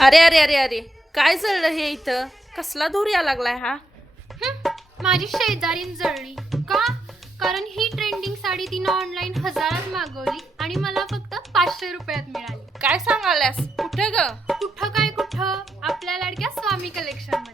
अरे अरे अरे अरे, काय जळलं हे इथं? कसला धूर या लागलाय हा? माझी शेजारीन जळली का? कारण ही ट्रेंडिंग साडी तिनं ऑनलाईन हजारात मागवली आणि मला फक्त 500 रुपयात मिळाली. काय सांगाल्यास? कुठे ग? कुठं काय कुठं, आपल्या लाडक्या स्वामी कलेक्शन.